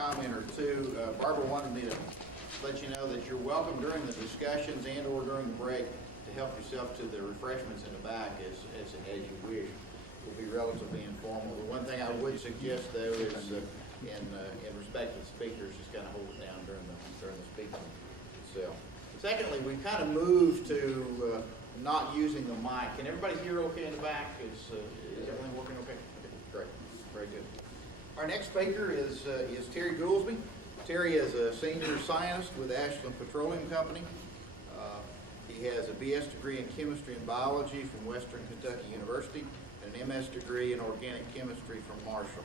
comment or two. Barbara wanted me to let you know that you're welcome during the discussions and or during the break to help yourself to the refreshments in the back as you wish. Will be relatively informal. The one thing I would suggest though is in respect to the speakers, just kind of hold it down during the speaking itself. Secondly, we've kind of moved to not using the mic. Can everybody hear okay in the back? Is everything working okay? Okay, great, very good. Our next speaker is Terry Goolsby. Terry is a senior scientist with Ashland Petroleum Company. He has a BS degree in chemistry and biology from Western Kentucky University and an MS degree in organic chemistry from Marshall.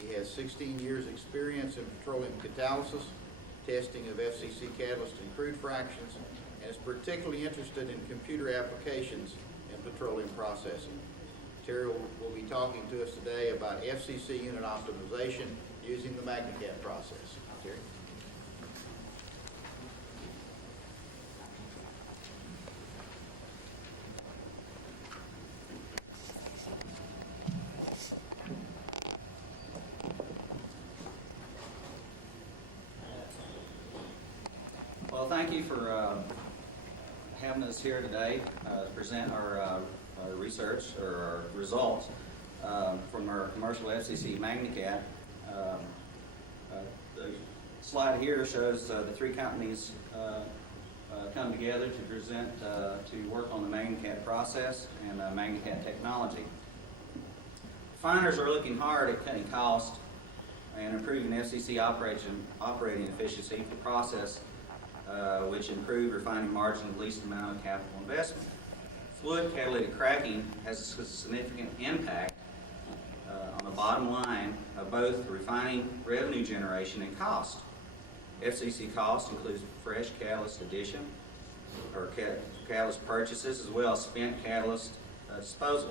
He has 16 years experience in petroleum catalysis, testing of FCC catalyst and crude fractions, and is particularly interested in computer applications in petroleum processing. Terry will be talking to us today about FCC unit optimization using the MagnaCat process. Terry. Well, thank you for having us here today to present our research or our results from our commercial FCC MagnaCat. The slide here shows the three companies come together to present to work on the MagnaCat process and MagnaCat technology. Refiners are looking hard at cutting costs and improving FCC operating efficiency for the process, which improve refining margin with least amount of capital investment. Fluid catalytic cracking has a significant impact on the bottom line of both refining revenue generation and cost. FCC cost includes fresh catalyst addition or catalyst purchases, as well as spent catalyst disposal,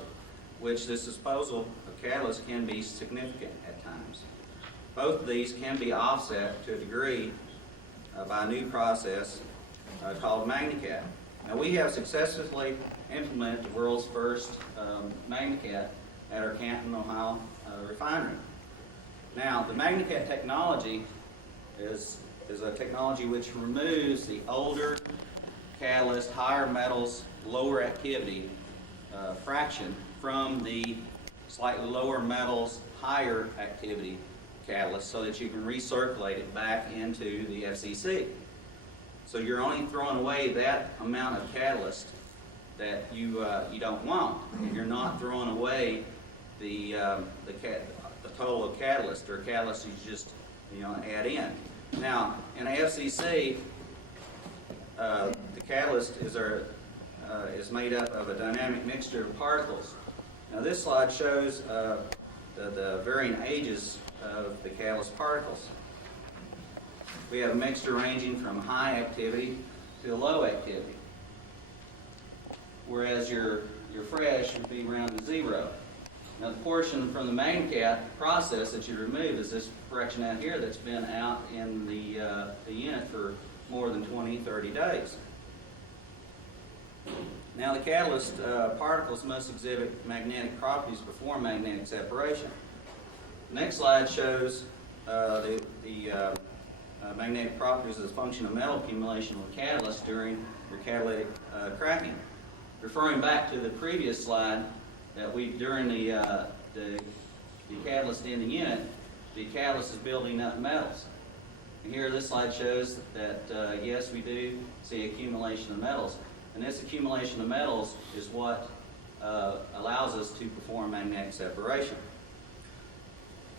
which this disposal of catalyst can be significant at times. Both of these can be offset to a degree by a new process called MagnaCat. Now, we have successfully implemented the world's first MagnaCat at our Canton, Ohio refinery. Now, the MagnaCat technology is a technology which removes the older catalyst, higher metals, lower activity fraction from the slightly lower metals, higher activity catalyst so that you can recirculate it back into the FCC. So you're only throwing away that amount of catalyst that you don't want, and you're not throwing away the total of catalyst or catalyst you just add in. Now in FCC, the catalyst is made up of a dynamic mixture of particles. Now this slide shows the varying ages of the catalyst particles. We have a mixture ranging from high activity to low activity, whereas your fresh would be around 0. Now the portion from the MagnaCat process that you remove is this fraction out here that's been out in the unit for more than 20-30 days. Now the catalyst particles must exhibit magnetic properties before magnetic separation. The next slide shows the magnetic properties as a function of metal accumulation with catalyst during your catalytic cracking. Referring back to the previous slide, that during the catalyst in the unit, the catalyst is building up metals. And here this slide shows that yes, we do see accumulation of metals, and this accumulation of metals is what allows us to perform magnetic separation.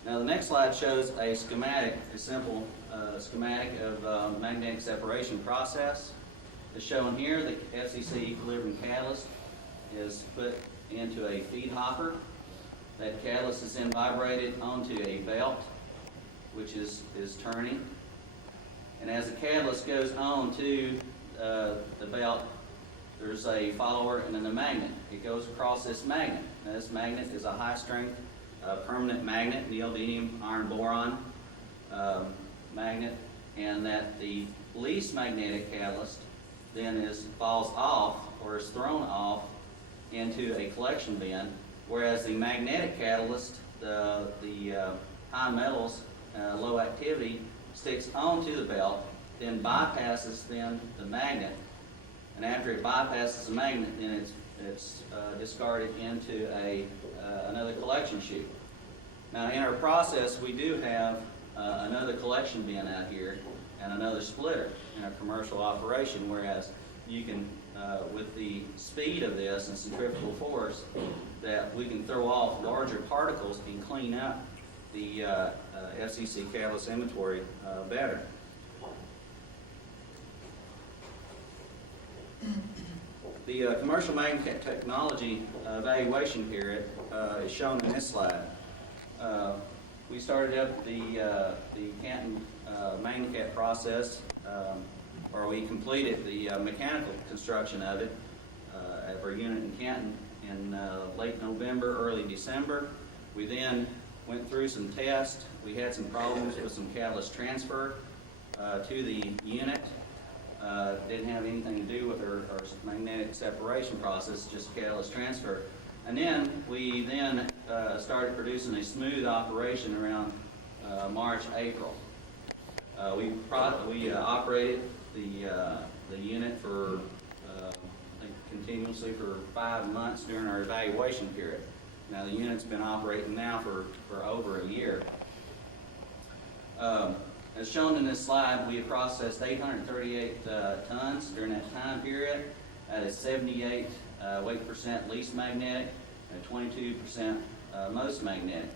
Now the next slide shows a schematic, a simple schematic of magnetic separation process. As shown here, the FCC equilibrium catalyst is put into a feed hopper. That catalyst is then vibrated onto a belt, which is turning. And as the catalyst goes on to the belt, there's a follower and then a magnet. It goes across this magnet. Now this magnet is a high strength permanent magnet, neodymium iron boron magnet, and that the least magnetic catalyst then falls off or is thrown off into a collection bin, whereas the magnetic catalyst, the high metals low activity, sticks onto the belt, then bypasses then the magnet, and after it bypasses the magnet, then it's discarded into another collection chute. Now in our process, we do have another collection bin out here and another splitter in our commercial operation, whereas you can, with the speed of this and centrifugal force, that we can throw off larger particles and clean up the FCC catalyst inventory better. The commercial MagnaCat technology evaluation period is shown in this slide. We started up the Canton MagnaCat process, or we completed the mechanical construction of it at our unit in Canton in late November, early December. We then went through some tests. We had some problems with some catalyst transfer to the unit. Didn't have anything to do with our magnetic separation process, just catalyst transfer. And then we started producing a smooth operation around March, April. We operated the unit for I think continuously for 5 months during our evaluation period. Now the unit's been operating now for over a year. As shown in this slide, we have processed 838 tons during that time period. That is 78 weight percent least magnetic and 22% most magnetic.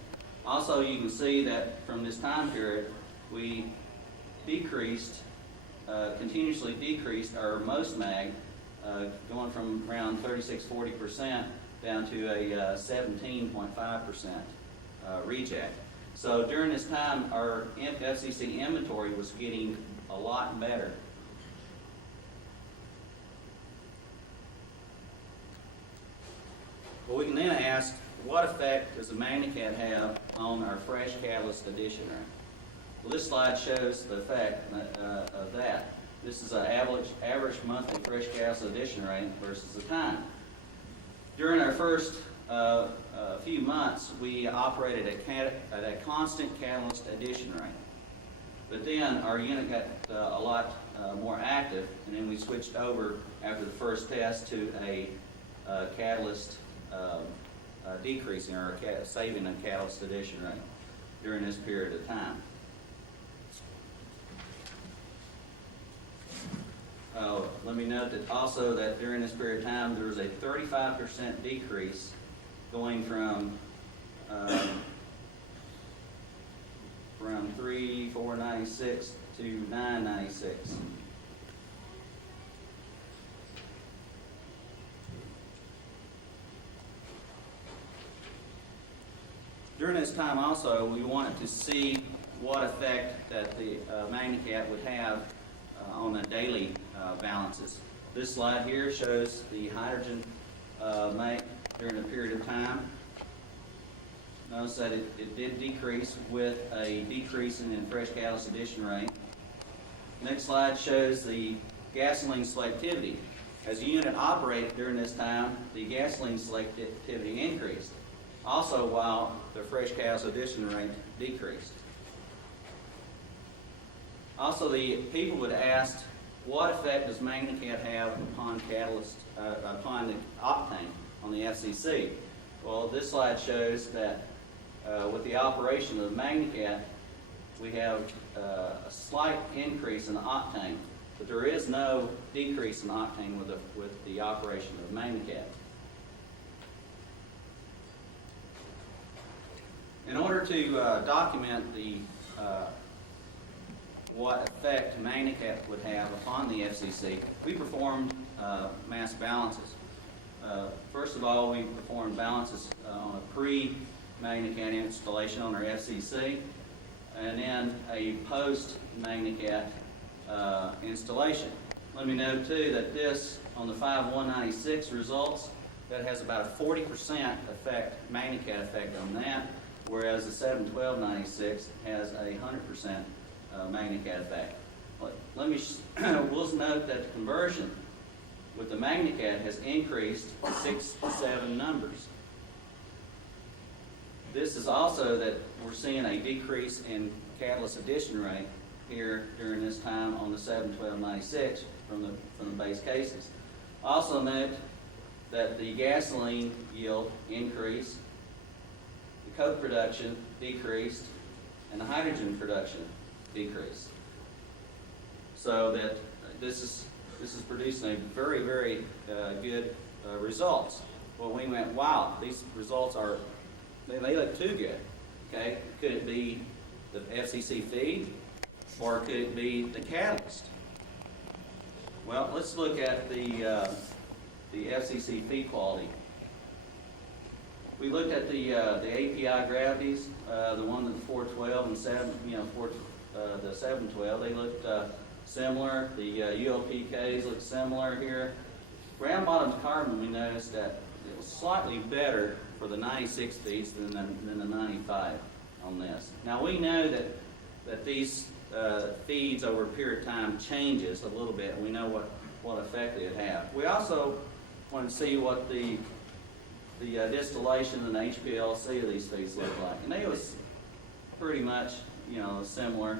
Also, you can see that from this time period, we continuously decreased our most mag, going from around 36-40% down to a 17.5% reject. So during this time, our FCC inventory was getting a lot better. Well, we can then ask, what effect does the MagnaCat have on our fresh catalyst addition rate? Well, this slide shows the effect of that. This is an average monthly fresh catalyst addition rate versus the time. During our first few months, we operated at a constant catalyst addition rate. But then our unit got a lot more active, and then we switched over after the first test to a catalyst decreasing or saving a catalyst addition rate during this period of time. Let me note that also that during this period of time there was a 35% decrease going from 3,496 to 996. During this time also, we wanted to see what effect that the MagnaCat would have on the daily balances. This slide here shows the hydrogen make during a period of time. Notice that it did decrease with a decrease in fresh catalyst addition rate. Next slide shows the gasoline selectivity. As the unit operated during this time, the gasoline selectivity increased. Also, while the fresh catalyst addition rate decreased. Also, the people would ask, what effect does MagnaCat have upon upon the octane on the FCC? Well, this slide shows that with the operation of the MagnaCat, we have a slight increase in the octane, but there is no decrease in octane with the operation of MagnaCat. In order to document the what effect MagnaCat would have upon the FCC, we performed mass balances. First of all, we performed balances on a pre-MagnaCat installation on our FCC, and then a post-MagnaCat installation. Let me note too that this, on the 5196 results, that has about a 40% effect, MagnaCat effect on that, whereas the 71296 has a 100% MagnaCat effect. We'll note that the conversion with the MagnaCat has increased 6 to 7 numbers. this is also that we're seeing a decrease in catalyst addition rate here during this time on the 7/12/96 from the base cases. Also note that the gasoline yield increased, the coke production decreased, and the hydrogen production decreased. So that this is producing a very, very good results. Well, we went, wow, these results they look too good. Okay, could it be the FCC feed, or could it be the catalyst? Well, let's look at the FCC feed quality. We looked at the API gravities, the one with the 412 and 7, the 712. They looked similar. The ULPKs looked similar here. Ground bottom carbon, we noticed that it was slightly better for the 96 feeds than the 95 on this. Now we know that these feeds over a period of time changes a little bit. We know what effect they would have. We also want to see what the distillation and HPLC of these feeds look like, and they was pretty much similar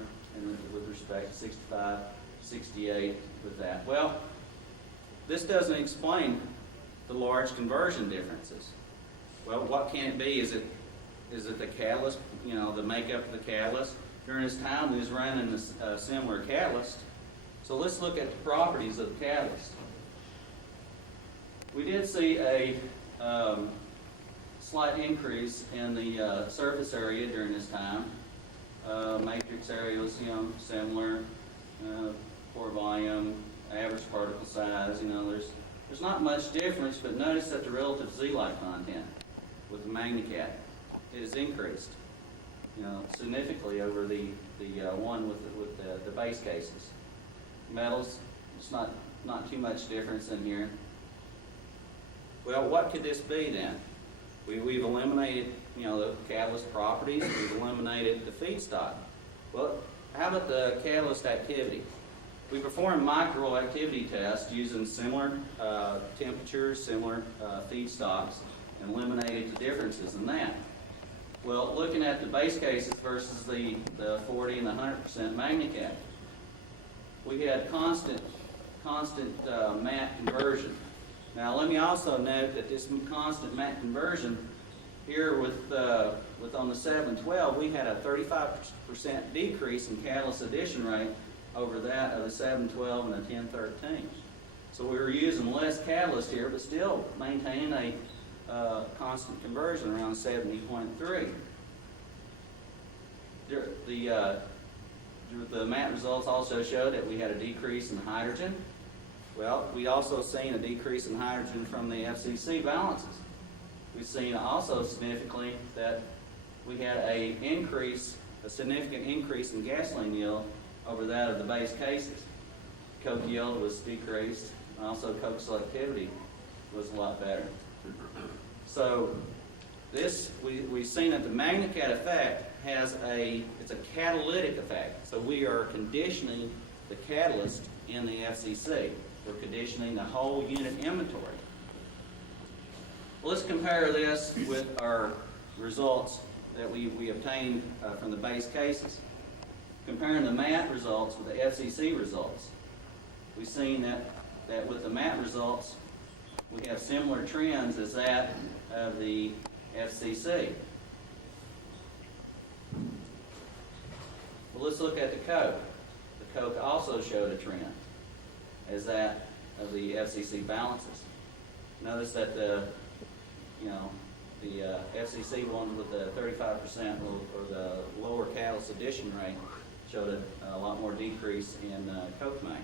with respect to 65, 68 with that. Well, this doesn't explain the large conversion differences. Well, what can it be? Is it the catalyst? The makeup of the catalyst. During this time, we was running a similar catalyst. So let's look at the properties of the catalyst. We did see a slight increase in the surface area during this time. Matrix area was similar, pore volume, average particle size. There's not much difference, but notice that the relative Z-like content with the MagnaCat is increased, significantly over the one with the base cases. Metals, it's not too much difference in here. Well, what could this be then? We've eliminated the catalyst properties. We've eliminated the feedstock. Well, how about the catalyst activity? We performed microactivity tests using similar temperatures, similar feedstocks, and eliminated the differences in that. Well, looking at the base cases versus the 40 and the 100% MagnaCat, we had constant matte conversion. Now, let me also note that this constant matte conversion here with on the 712, we had a 35% decrease in catalyst addition rate over that of the 712 and the 1013. So we were using less catalyst here, but still maintaining a constant conversion around 70.3. The matte results also show that we had a decrease in hydrogen. Well, we also seen a decrease in hydrogen from the FCC balances. We've seen also significantly that we had a significant increase in gasoline yield over that of the base cases. Coke yield was decreased, and also coke selectivity was a lot better. So this, we've seen that the MagnaCat effect it's a catalytic effect. So we are conditioning the catalyst in the FCC. We're conditioning the whole unit inventory. Well, let's compare this with our results that we obtained from the base cases. Comparing the matte results with the FCC results, we've seen that with the matte results, we have similar trends as that of the FCC. Well, let's look at the coke. The coke also showed a trend as that of the FCC balances. Notice that the FCC one with the 35% or the lower catalyst addition rate showed a lot more decrease in coke matte.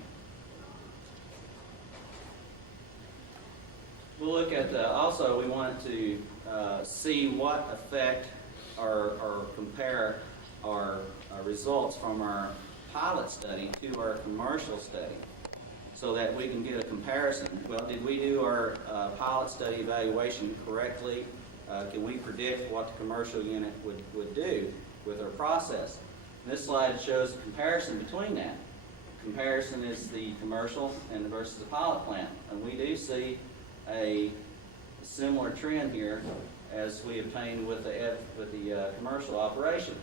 We'll look at also we wanted to see what effect or compare our results from our pilot study to our commercial study so that we can get a comparison. Well, did we do our pilot study evaluation correctly? Can we predict what the commercial unit would do with our process? And this slide shows a comparison between that. Comparison is the commercial and versus the pilot plant. And we do see a similar trend here as we obtained with the commercial operation.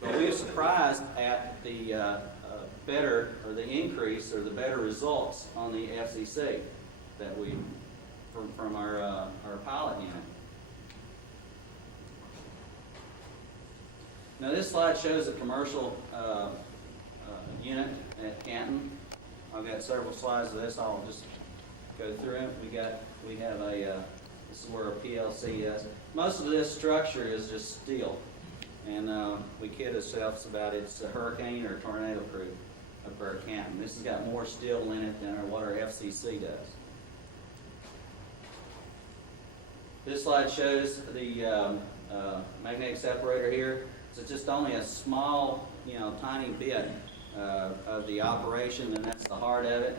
But we were surprised at the better, or the increase, or the better results on the FCC that we from our pilot unit. Now this slide shows a commercial unit at Canton. I've got several slides of this. I'll just go through it. We have a this is where our PLC is. Most of this structure is just steel, and we kid ourselves about it's a hurricane or tornado proof up there at Canton. This has got more steel in it than what our FCC does. This slide shows the magnetic separator here. So it's just only a small, tiny bit of the operation, and that's the heart of it.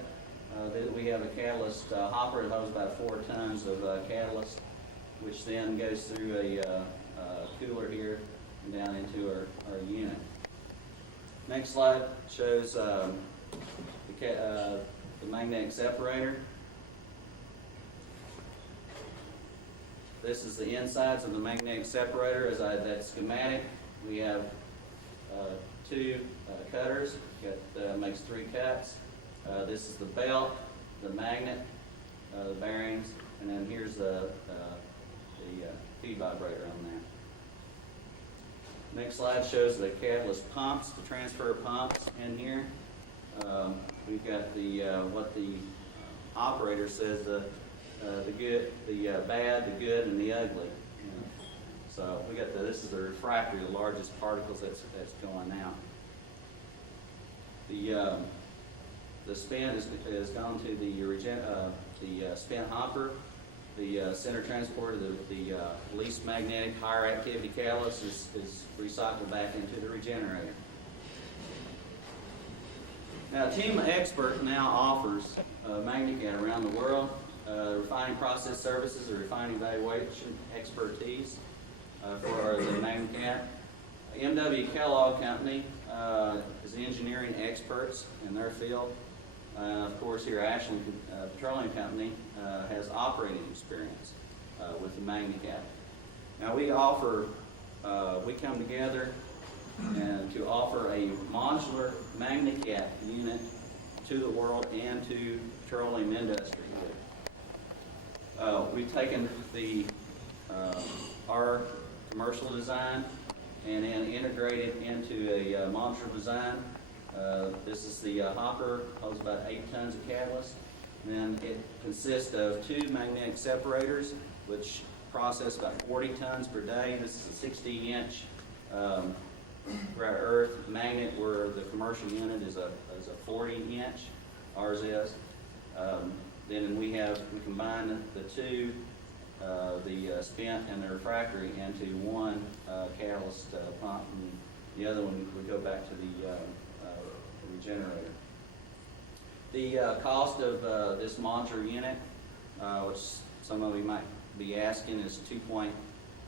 We have a catalyst hopper that holds about 4 tons of catalyst, which then goes through a cooler here and down into our unit. Next slide shows the magnetic separator. This is the insides of the magnetic separator. That schematic, we have 2 cutters. That makes 3 cuts. This is the belt, the magnet, the bearings, and then here's the feed vibrator on there. Next slide shows the catalyst pumps, the transfer pumps in here. We've got the what the operator says the good, the bad, the good, and the ugly. So we got this is the refractory, the largest particles that's going out. The spin is gone to the spin hopper. The center transporter, the least magnetic, higher activity catalyst is recycled back into the regenerator. Now, a team of experts now offers MagnaCat around the world. Refining process services, or refining evaluation expertise for the MagnaCat. M.W. Kellogg Company is engineering experts in their field. Of course, here Ashland Petroleum Company has operating experience with the MagnaCat. Now we come together and to offer a modular MagnaCat unit to the world and to petroleum industry. We've taken our commercial design and then integrated into a modular design. This is the hopper, holds about 8 tons of catalyst. And then it consists of 2 magnetic separators, which process about 40 tons per day. This is a 60-inch rare earth magnet, where the commercial unit is a 40-inch. Ours is. Then we combine the 2, the spent and the refractory, into one catalyst pump, and the other one would go back to the regenerator. The cost of this modular unit, which some of you might be asking, is $2.5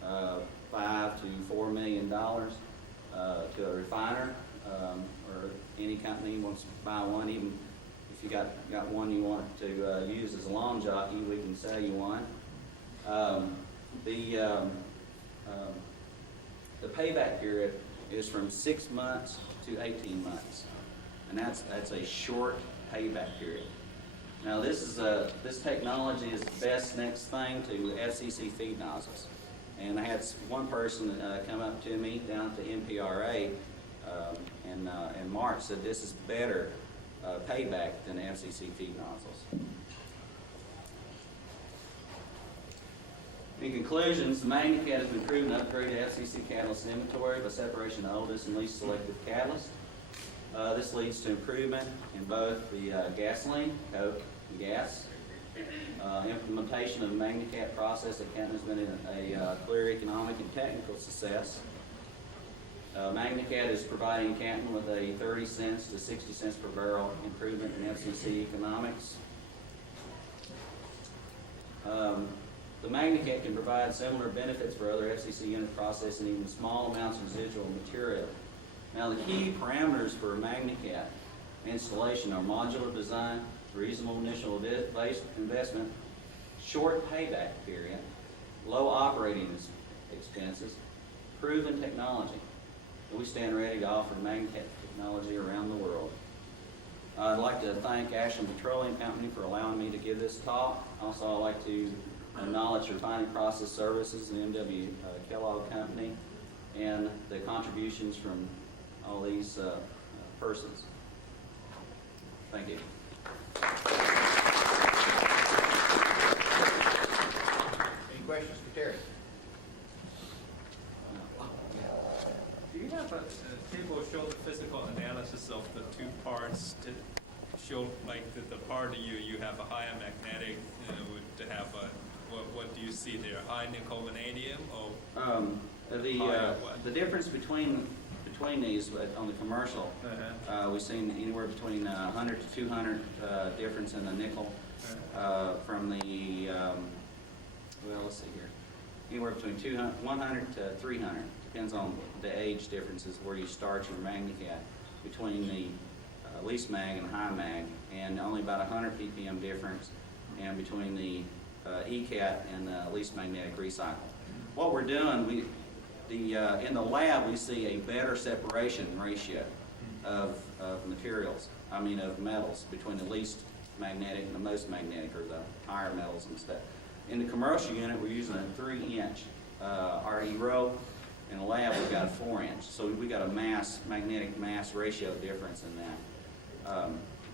to $4 million to a refiner, or any company wants to buy one. Even if you got one you want to use as a lawn jockey, we can sell you one. The payback period is from 6 months to 18 months, and that's a short payback period. Now this technology is the best next thing to FCC feed nozzles, and I had one person come up to me down at the MPRA in March, said this is better payback than FCC feed nozzles. In conclusions, the MagnaCat has been proven to upgrade the FCC catalyst inventory by separation of the oldest and least selective catalyst. This leads to improvement in both the gasoline, coke, and gas. Implementation of the MagnaCat process at Canton has been a clear economic and technical success. MagnaCat is providing Canton with a 30 cents to 60 cents per barrel improvement in FCC economics. The MagnaCat can provide similar benefits for other FCC unit processing even small amounts of residual material. Now, the key parameters for MagnaCat installation are modular design, reasonable initial investment, short payback period, low operating expenses, proven technology. And we stand ready to offer MagnaCat technology around the world. I'd like to thank Ashland Petroleum Company for allowing me to give this talk. Also, I'd like to acknowledge Refining Process Services and M.W. Kellogg Company and the contributions from all these persons. Thank you. Any questions for Terry? Do you have a table show the physical analysis of the two parts to show like the part you have a higher magnetic would have a what do you see there, high nickel vanadium or The difference between these on the commercial, we've seen anywhere between 100 to 200 difference in the nickel from the well, let's see here, anywhere between 100 to 300. Depends on the age differences where you start your MagnaCat between the least mag and high mag, and only about 100 ppm difference, and between the ECAT and the least magnetic recycle. What we're doing, in the lab we see a better separation ratio of materials, of metals between the least magnetic and the most magnetic, or the higher metals and stuff. In the commercial unit we're using a 3-inch RE row. In the lab we've got a 4-inch, so we got a magnetic mass ratio difference in that.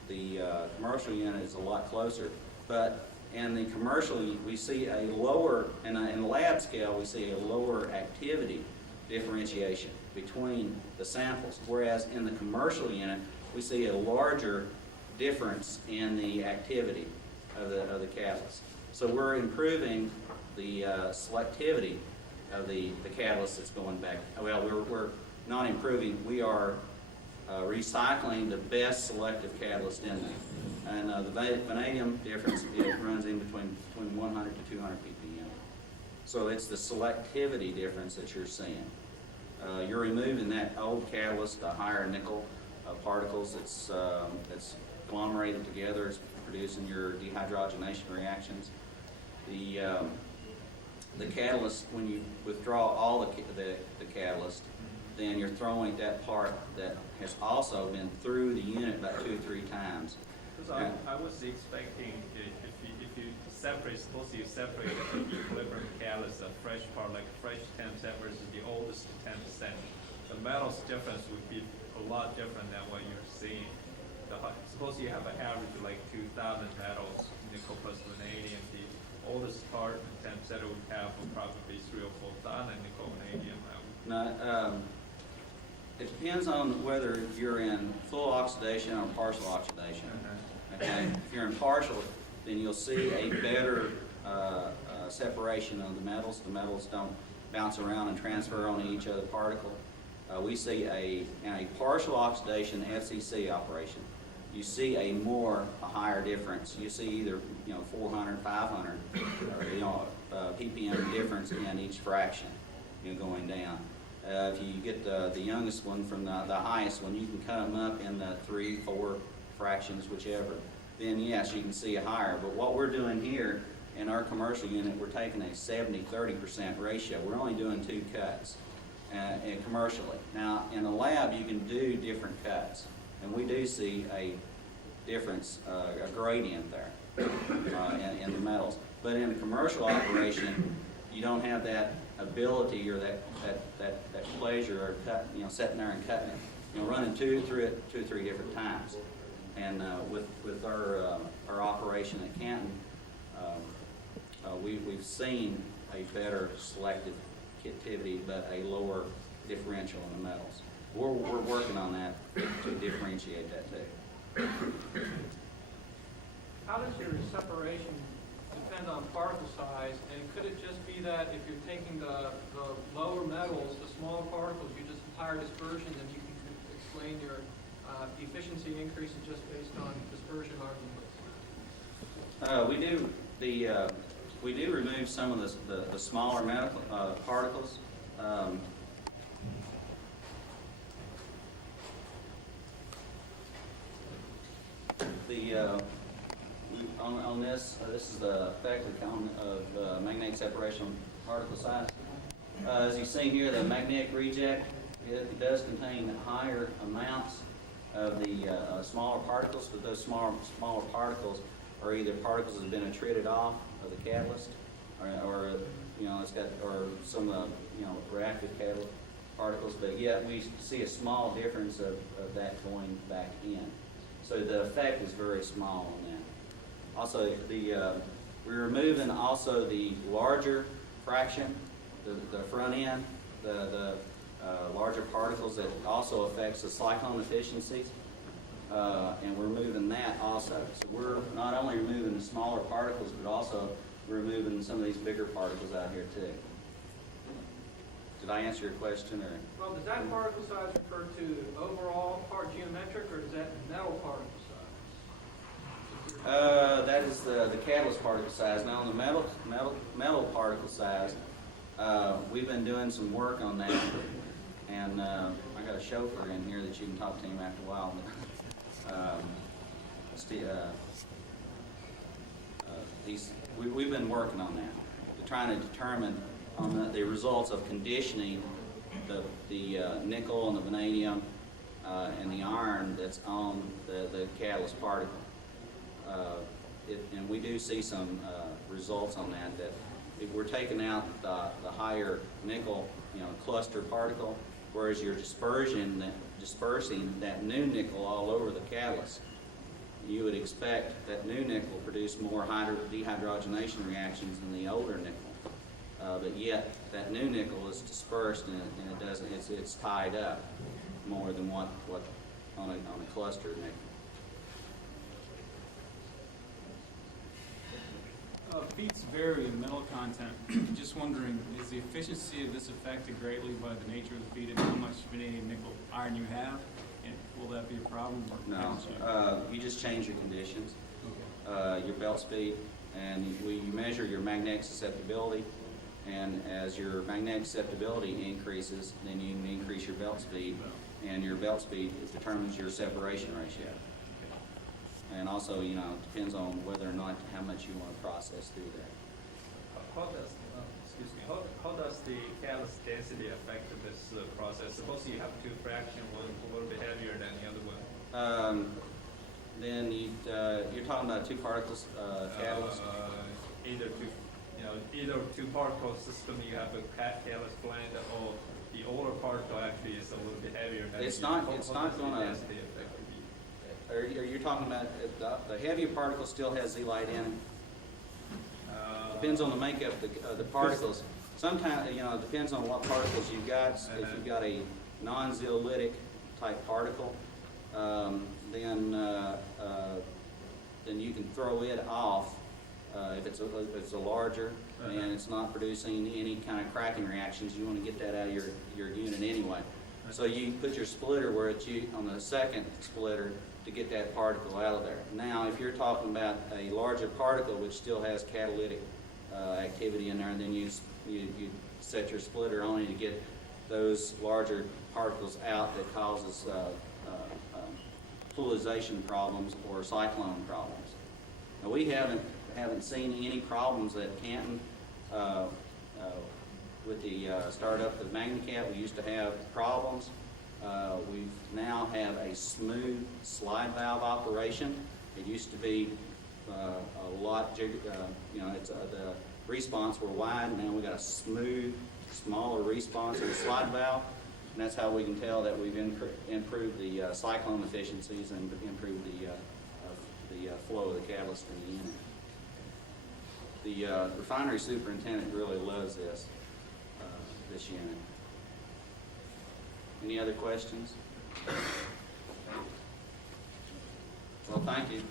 The commercial unit is a lot closer, but in the commercial we see a lower, in the lab scale we see a lower activity differentiation between the samples, whereas in the commercial unit we see a larger difference in the activity of the catalyst. So we're improving the selectivity of the catalyst that's going back. Well, we're not improving, we are recycling the best selective catalyst in there. And the vanadium difference, it runs in between 100 to 200 ppm. So it's the selectivity difference that you're seeing. You're removing that old catalyst, the higher nickel particles. It's agglomerated together. It's producing your dehydrogenation reactions. The catalyst, when you withdraw all the catalyst, then you're throwing that part that has also been through the unit about 2 or 3 times. Because I was expecting if you separate, suppose you separate the equilibrium catalyst, a fresh part like fresh 10% versus the oldest 10%, the metals difference would be a lot different than what you're seeing. Suppose you have an average of like 2,000 metals, nickel plus vanadium, the oldest part, 10% would have would probably be 3,000 or 4,000 nickel vanadium. Now, it depends on whether you're in full oxidation or partial oxidation. Okay? If you're in partial, then you'll see a better separation of the metals. The metals don't bounce around and transfer onto each other particle. We see in a partial oxidation FCC operation, you see a higher difference. You see either 400, 500, or ppm difference in each fraction, going down. If you get the youngest one from the highest one, you can cut them up in the 3, 4 fractions, whichever. Then yes, you can see a higher. But what we're doing here in our commercial unit, we're taking a 70-30% ratio. We're only doing 2 cuts commercially. Now in the lab, you can do different cuts, and we do see a difference, a gradient there in the metals. But in a commercial operation, you don't have that ability or that pleasure of sitting there and cutting it, running 2 or 3 different times. And with our operation at Canton, we've seen a better selective activity, but a lower differential in the metals. We're working on that to differentiate that too. How does your separation depend on particle size, and could it just be that if you're taking the lower metals, the smaller particles, you just higher dispersion, then you can explain your efficiency increases just based on dispersion arguments? We do remove some of the smaller particles. On this is the effect of magnetic separation particle size. As you see here, the magnetic reject, it does contain higher amounts of the smaller particles, but those smaller particles are either particles that have been treated off of the catalyst, or it's got, or some reactive catalyst particles, but yet we see a small difference of that going back in. So the effect is very small on that. Also, we're removing also the larger fraction, the front end, the larger particles that also affects the cyclone efficiencies, and we're removing that also. So we're not only removing the smaller particles, but also removing some of these bigger particles out here too. Did I answer your question, or? Well, does that particle size refer to overall part geometric, or is that metal particle size? That is the catalyst particle size. Now, on the metal particle size, we've been doing some work on that, and I got a chauffeur in here that you can talk to him after a while. We've been working on that, trying to determine on the results of conditioning the nickel and the vanadium and the iron that's on the catalyst particle. And we do see some results on that if we're taking out the higher nickel, cluster particle, whereas you're dispersing that new nickel all over the catalyst, you would expect that new nickel produce more dehydrogenation reactions than the older nickel. But yet that new nickel is dispersed and it doesn't. It's tied up more than what on a cluster nickel. Feeds vary in metal content. Just wondering, is the efficiency of this affected greatly by the nature of the feed and how much vanadium, nickel, iron you have? And will that be a problem? No, you just change your conditions, your belt speed, and you measure your magnetic susceptibility. And as your magnetic susceptibility increases, then you can increase your belt speed, and your belt speed determines your separation ratio. And also, it depends on whether or not how much you want to process through that. How does the catalyst density affect this process? Suppose you have two fractions, one a little bit heavier than the other one. Then you're talking about two particles catalyst. Either two particle system, you have a catalyst blend, or the older particle actually is a little bit heavier than It's not going to. Are you talking about the heavier particle still has zeolite in it? Depends on the makeup of the particles. Sometimes, it depends on what particles you've got. If you've got a non-zeolitic type particle, then you can throw it off if it's a larger and it's not producing any kind of cracking reactions. You want to get that out of your unit anyway. So you put your splitter where it's on the second splitter to get that particle out of there. Now, if you're talking about a larger particle which still has catalytic activity in there, then you set your splitter only to get those larger particles out that causes fluidization problems or cyclone problems. Now, we haven't seen any problems at Canton with the startup of MagnaCat. We used to have problems. We now have a smooth slide valve operation. It used to be a lot, the response were wide. Now we got a smooth, smaller response in the slide valve, and that's how we can tell that we've improved the cyclone efficiencies and improved the flow of the catalyst in the unit. The refinery superintendent really loves this unit. Any other questions? Well, thank you.